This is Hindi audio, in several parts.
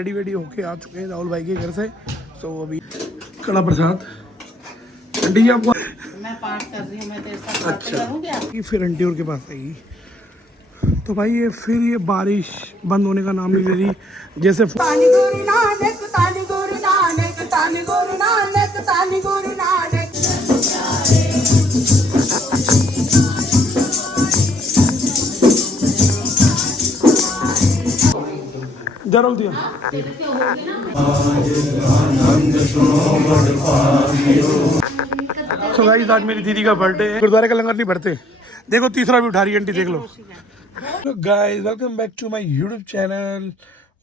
रेडी वेडी होके आ चुके हैं राहुल भाई के घर से। तो अभी कड़ा प्रसाद आंटी जी आपको मैं पाठ कर रही हूँ, मैं तेरे साथ बातें करूँ क्या? फिर आंटी और के पास आएगी। तो भाई ये फिर ये बारिश बंद होने का नाम नहीं ले रही। जैसे तानी गुरु नानक, तानी गुरु नानक, तानी गुरु नानक, तानी गुरु नानक। जरूर दिया। तो गाइस आज मेरी दीदी का बर्थडे है, गुरुद्वारे का लंगर नहीं भरते। देखो तीसरा भी उठा रही है आंटी, देख लो। तो guys welcome back to my YouTube channel.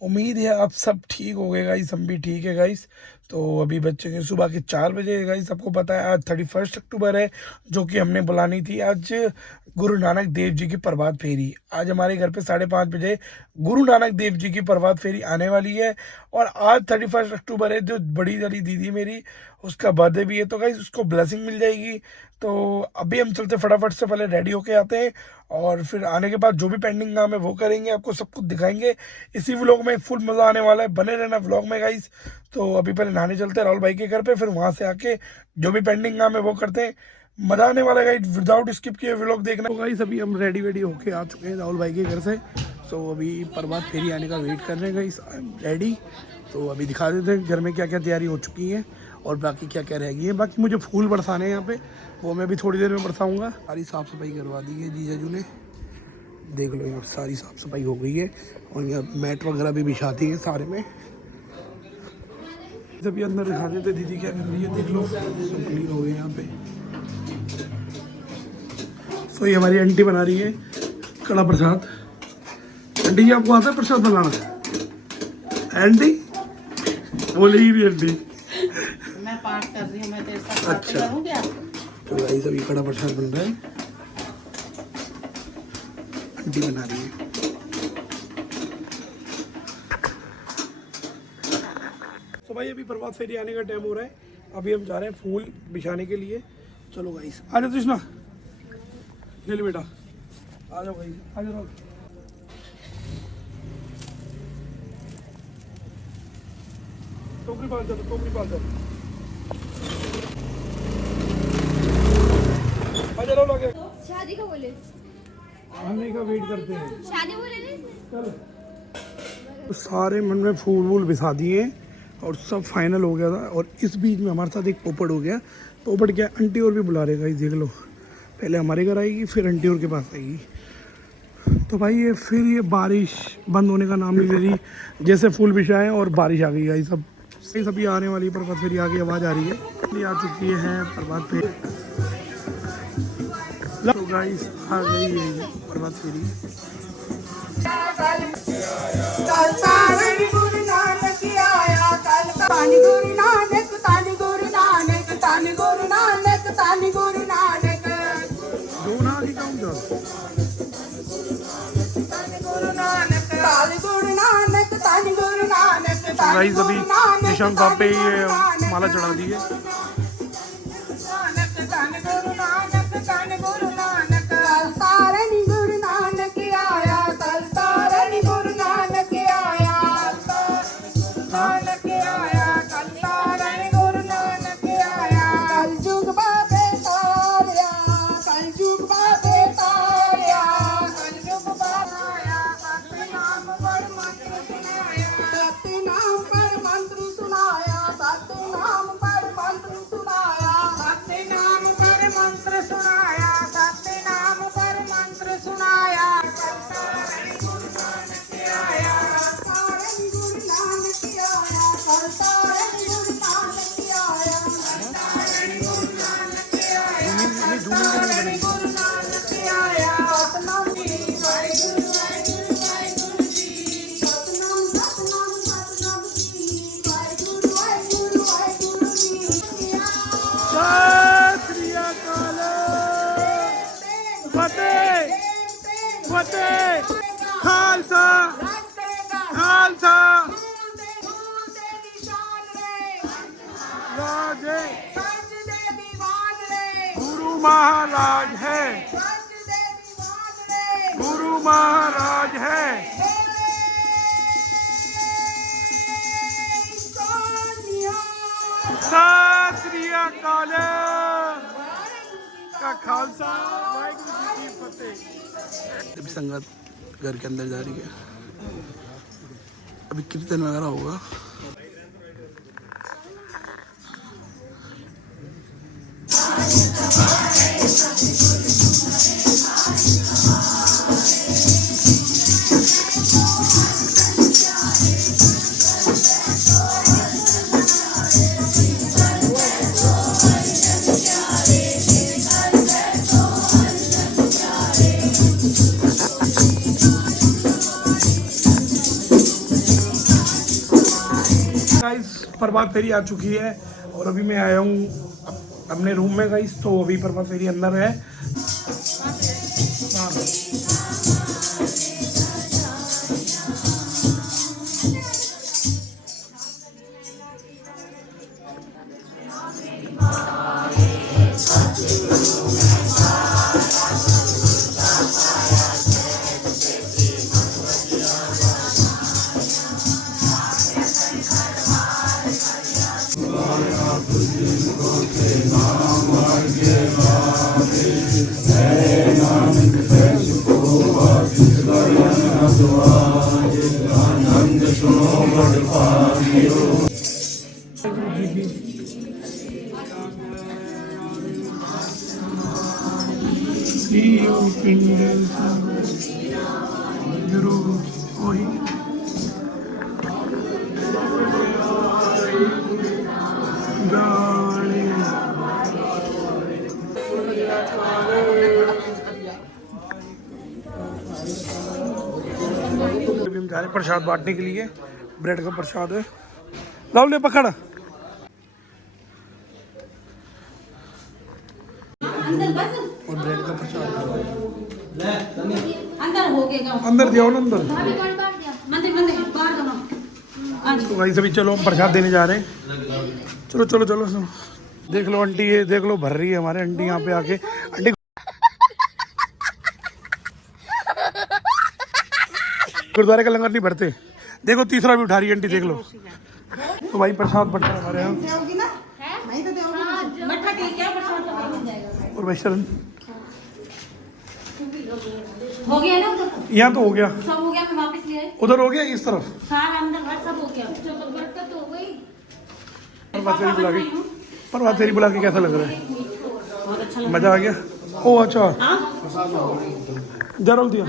उम्मीद है आप सब ठीक हो गए गाइस, हम भी ठीक है गाइस। तो अभी बच्चे के सुबह के 4 बजे गाइस। सबको पता है आज 31 अक्टूबर है, जो कि हमने बुलानी थी। आज गुरु नानक देव जी की प्रभात फेरी, आज हमारे घर पे 5:30 बजे गुरु नानक देव जी की प्रभात फेरी आने वाली है। और आज 31 अक्टूबर है, जो बड़ी वाली दीदी मेरी, उसका बर्थडे भी है। तो गाइस उसको ब्लेसिंग मिल जाएगी। तो अभी हम चलते फटाफट से, पहले रेडी होके आते हैं और फिर आने के बाद जो भी पेंडिंग काम है वो करेंगे, आपको सब कुछ दिखाएंगे। इसी व्लॉग में फुल मज़ा आने वाला है, बने रहना व्लॉग में गाइस। तो अभी पहले नहाने चलते हैं राहुल भाई के घर पे, फिर वहाँ से आके जो भी पेंडिंग काम है वो करते हैं। मज़ा आने वाला है गाइस, विदाउट स्किप किए व्लॉग देखना। तो गाइस अभी हम रेडी वेडी होके आ चुके हैं राहुल भाई के घर से। तो अभी प्रभात फेरी आने का वेट कर रहे हैं गाइस, आई एम रेडी। तो अभी दिखा देते हैं घर में क्या क्या तैयारी हो चुकी है और बाकी क्या क्या रह गई है। बाकी मुझे फूल बरसाने हैं यहाँ पे, वो मैं भी थोड़ी देर में बरसाऊँगा। सारी साफ़ सफाई करवा दी है जीजाजू ने, देख लो यहाँ सारी साफ़ सफाई हो गई है। और यहाँ मैट वगैरह भी बिछा दी है सारे में। जब ये अंदर दिखा देते दीदी क्या कर रही है, देख लो सब क्लीन हो गए यहाँ पे। तो ये हमारी आंटी बना रही है कड़ा प्रसाद। आंटी जी आपको आता है प्रसाद बनाना? आंटी बोले ही नहीं आंटी। मैं पाठ कर रही हूँ, मैं तेरे साथ बातें करूँ क्या? तो गाइस अभी कड़ा प्रसाद बन रहा है, आंटी बना रही है। तो भाई अभी प्रभात फेरी आने का टाइम हो रहा है, अभी हम जा रहे हैं फूल बिछाने के लिए। चलो गाइस आ जाओ कृष्णा, ले लो बेटा, आ जाओ गाइस, आ जाओ। टोकरी बांध दो, टोकरी बांध दो, आ जाओ लगे। शादी का बोले, आने का वेट करते हैं। शादी बोले नहीं चलो तो सारे मन में फूल वूल बिछा दिए और सब फाइनल हो गया था। और इस बीच में हमारे साथ एक पोपट हो गया। पोपट क्या, आंटी और भी बुला रहे गाइस, देख लो। पहले हमारे घर आएगी, फिर आंटी और के पास आएगी। तो भाई ये फिर ये बारिश बंद होने का नाम नहीं ले रही। जैसे फूल बिछाए और बारिश आ गई गाइस। सब सभी आने वाली प्रभात फेरी आगे आवाज़ आ रही है, ये आ चुकी है प्रभात फेरी। तो गाइस आ गई है प्रभात फेरी। कल तारन गुरु नानक आया, कल तानी गुरु नानक, तानी गुरु नानक, तानी गुरु नानक, तानी गुरु नानक। दो ना ही काम दो। तानी गुरु नानक, तानी गुरु नानक, तानी गुरु नानक। गाइस अभी निशान साहब पे ये माला चढ़ा दी है। तानी गुरु नानक, तानी गुरु नानक। कल तारन गुरु नानक आया, कल तारन गुरु नानक आया, नानक आया, कल तारन गुरु नानक आया। कल जुग बाबे तारिया, कल जुग बाबे तारिया, कल जुग बाबा सतनाम पर मंत्र सुनाया, सतनाम पर मंत्र सुनाया, सतनाम पर मंत्र सुनाया, सतनाम पर मंत्र सुनाया, सतनाम पर मंत्र सुनाया। तारन गुरु नानक आया, तारन गुरु नानक आया, तारन गुरु नानक आया, तारन गुरु नानक आया, तारन गुरु नानक आया। सतनाम जी वाहिगुरु वाहिगुरु वाहिगुरु जी, सतनाम सतनाम सतनाम जी, वाहिगुरु वाहिगुरु वाहिगुरु जी। सत श्री अकाल, फतेह फतेह, खालसा खालसा, राजे गुरु महाराज है, गुरु महाराज है। अभी संगत घर के अंदर जा रही है, अभी कीर्तन वगैरह होगा। गाइस प्रभात फेरी आ चुकी है और अभी मैं आया हूँ अपने रूम में गाइस, तो अभी प्रभात फेरी अंदर है। हाँ। अभी हम जा रहे हैं प्रसाद बांटने के लिए, ब्रेड का प्रसाद है। लाओ ले पकड़। और ब्रेड का प्रसाद अंदर हो गया अंदर दिया ना अंदर। मंदिर मंदिर बाहर दोनों। तो भाई सभी चलो हम प्रसाद देने जा रहे हैं। चलो चलो चलो चलो। देख लो आंटी, ये देख लो भर रही है हमारे आंटी यहाँ पे आके। आंटी गुरुद्वारे का लंगर नहीं भरते, देखो तीसरा भी उठा रही है आंटी, देख लो। तो भाई प्रसाद बट रहा है हमारे यहाँ। और भाई शरण हो गया ना उधर, यहाँ तो हो गया, सब हो गया, मैं वापस ले आई। उधर हो गया, इस तरफ सारा अंदर बाहर सब हो गया, बरकत हो गई। प्रभात फेरी बुला के, प्रभात फेरी बुला के कैसा लग रहा है? बहुत अच्छा लगा। मजा आ गया। ओ अच्छा जरूर दिया।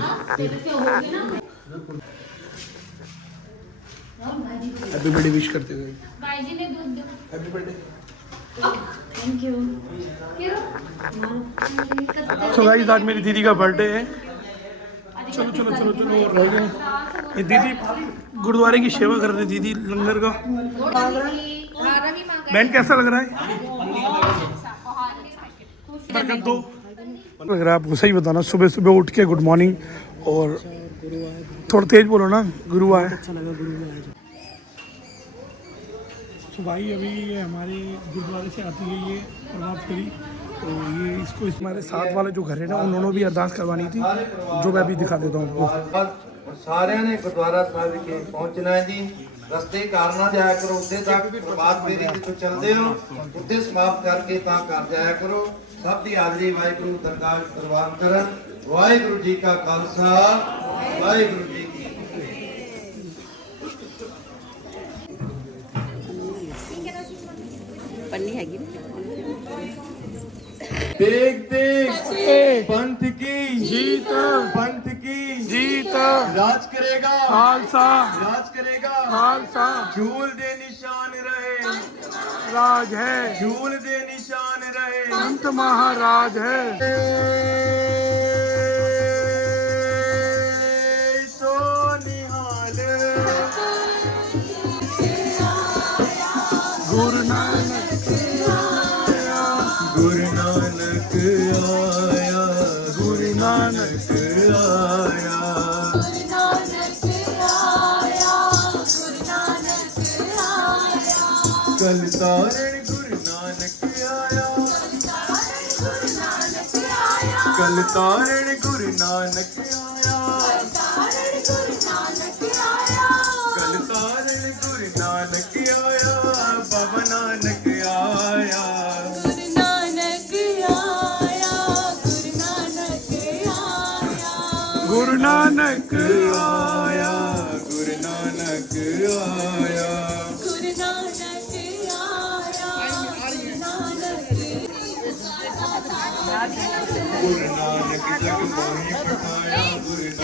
हैप्पी बर्थडे विश करते हुए भाई जी ने दूध दो। Happy birthday. Thank you. So guys आज मेरी दीदी का बर्थडे है। चलो चलो चलो चलो रह गए। ये दीदी गुरुद्वारे की सेवा कर रही, दीदी लंगर का। बहन कैसा लग रहा है? बरकत दो। लग रहा है आपको, सही बताना। सुबह सुबह उठ के गुड मॉर्निंग, और थोड़ा तेज बोलो ना, गुरु आए। अच्छा लगा गुरु आए। तो भाई अभी ये हमारे गुरुद्वारे से आती है ये प्रभात फेरी, तो ये इसको हमारे साथ वाले जो घर है ना, उन्होंने भी अरदास करवानी थी, जो मैं अभी दिखा देता हूँ आपको। सारे ने गुरुद्वारा साहब के पहुंचना है जी। रस्ते घर ना जाया करो, उत्ते तक प्रभात फेरी जितो चलते हो उत्ते समाप्त करके ता घर जाया करो। सब की हाजरी वाहिगुरु दरगाह प्रवान करन। वाहिगुरु जी का खालसा, वाहिगुरु जी की पन्नी हैगी। देख देख पंथ की जीत, पंथ की जीत, राज करेगा, खालसा, राज करेगा, खालसा, झूल दे निशान रहे, राज है, झूल दे निशान रहे, संत महाराज है। सो निहाल गुरु नानक आया, गुरु नानक आया, गुरु नानक आया। कल तारण गुरु नानक आया, कल तारण गुरु नानक आया, कल तारण गुरु नानक आया, बाबा नानक आया। गुरु नानक आया, गुरु नानक आया। गुरु नानक आया,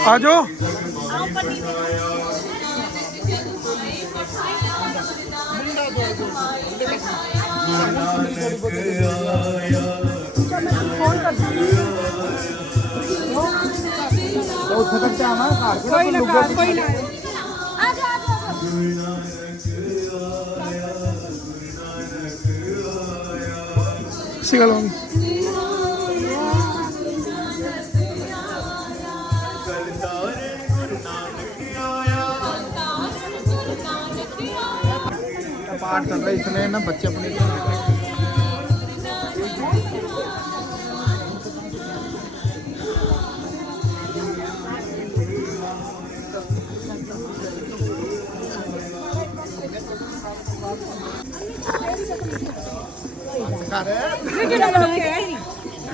आ जाओ। कोई लगा कोई ना सिखा लो। पाठ कर रहे इसलिए ना बच्चे अपने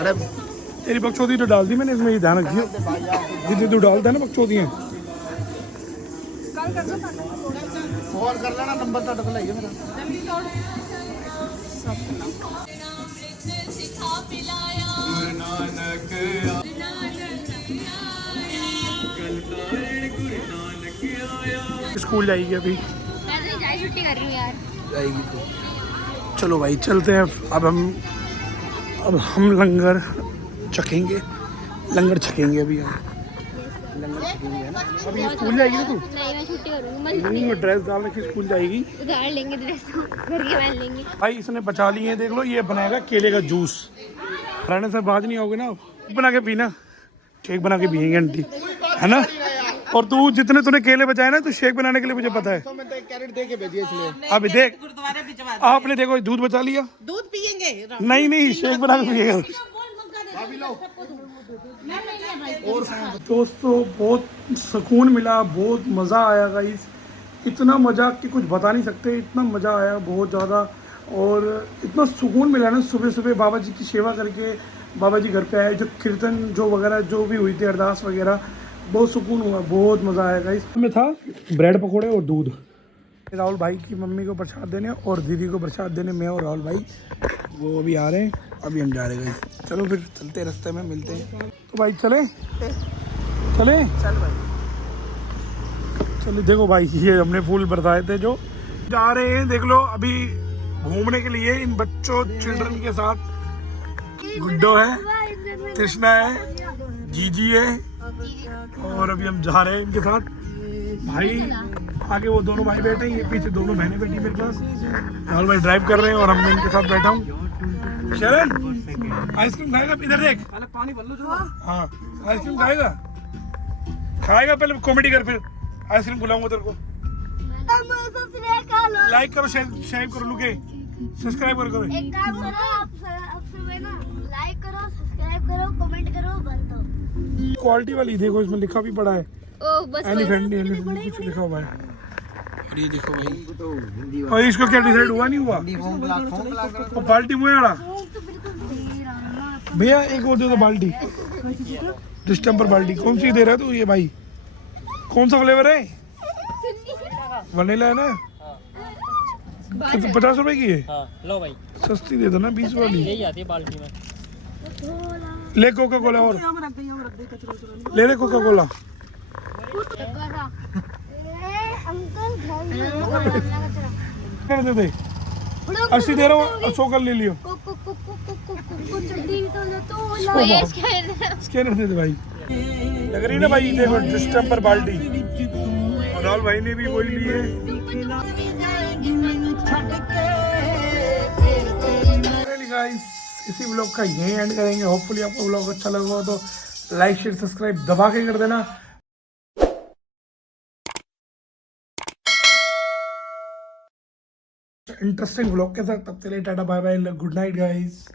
अरे तेरी बकचोदी तो डाल दी मैंने इसमें, ये ध्यान रखियो जितनी तू डालता है ना बकचोदियाँ। फोन कर लेना नंबर तो डबल है मेरा। स्कूल जाएगी अभी, छुट्टी कर रही हूँ यार। जाएगी तो चलो भाई चलते हैं। अब हम लंगर चखेंगे, लंगर छकेंगे अभी हम। अभी स्कूल जाएगी ना तू? नहीं मैं छुट्टी करूँगी। नहीं मैं ड्रेस डाल रखी स्कूल जाएगी। उधार लेंगे ड्रेस को, घर के पहन लेंगे। भाई इसने बचा लिए हैं, देख लो ये बनाएगा केले का जूस। रहने से बात नहीं होगी ना, बना के पीना, शेक बना के पियेंगे आंटी, है ना। और तू जितने तूने केले बचाए ना, तू शेक बनाने के लिए मुझे पता है। तो मैं तो एक कैरेट दे के भेजिए इसलिए। अभी देख गुरुद्वारे भिजवा आपने देखो दूध बचा लिया। दूध पियेंगे नहीं नहीं शेक बना के पिएगा। दोस्तों बहुत सुकून मिला, बहुत मज़ा आया गाइस, इतना मज़ा कि कुछ बता नहीं सकते, इतना मज़ा आया बहुत ज़्यादा। और इतना सुकून मिला ना, सुबह सुबह बाबा जी की सेवा करके बाबा जी घर पे आए, जो कीर्तन जो वगैरह जो भी हुई थी अरदास वगैरह, बहुत सुकून हुआ, बहुत मज़ा आया गाइस। में था ब्रेड पकौड़े और दूध। राहुल भाई की मम्मी को प्रसाद देने और दीदी को प्रसाद देने मैं और राहुल भाई वो अभी आ रहे हैं, अभी हम जा रहे हैं गाइस। चलो फिर चलते हैं, रास्ते में मिलते हैं। तो भाई चले चले चल भाई। चलिए देखो भाई ये हमने फूल बरसाए थे जो जा रहे हैं, देख लो अभी घूमने के लिए इन बच्चों चिल्ड्रन के साथ। गुड्डो है, कृष्णा है, जीजी है और अभी हम जा रहे हैं इनके साथ। भाई आगे वो दोनों भाई बैठे हैं, ये पीछे दोनों बहनें बैठी मेरे पास। राहुल भाई ड्राइव कर रहे हैं और हम इनके साथ बैठा हूँ। शरण आइसक्रीम खाएगा? इधर देख, पानी भर लो जो। हाँ आइसक्रीम खाएगा? खाएगा पहले कॉमेडी कर, फिर आइसक्रीम बुलाऊंगा तेरे को। लाइक करो, शेयर करो, लुके सब्सक्राइब करो। एक काम करो, आप सब है ना, लाइक करो, सब्सक्राइब करो, कमेंट करो, भर दो। क्वालिटी वाली देखो, इसमें लिखा भी पड़ा है ओ बस एलिफेंट कुछ लिखा हुआ है। और ये देखो भाई, और इसको क्या डिसाइड हुआ नहीं हुआ? और बाल्टी मुझे आड़ा भैया, एक और दे दो बाल्टी, डिस्टेम्पर बाल्टी। कौन सी दे रहा है तू? ये भाई कौन सा फ्लेवर है? वनीला है ना? तो 50 रुपए की है। हाँ, लो भाई सस्ती दे दो ना, 20 वाली यही आती है बाल्टी में। ले कोका कोला और ले ले कोका कोला। अंकल घर कर दे दे, 80 दे रहा हूँ, 100 कर ले लियो। स्कैनर दे दे भाई, लग रही ना भाई, देखो डिस्टेम्पर बाल्टी। और राहुल भाई ने भी वही ली है। गाइस इसी ब्लॉग का यही एंड करेंगे। होपफुली आपको ब्लॉग अच्छा लगा हो तो लाइक शेयर सब्सक्राइब दबा के कर देना। इंटरेस्टिंग ब्लॉग के साथ, तब के लिए tata bye bye, good night guys.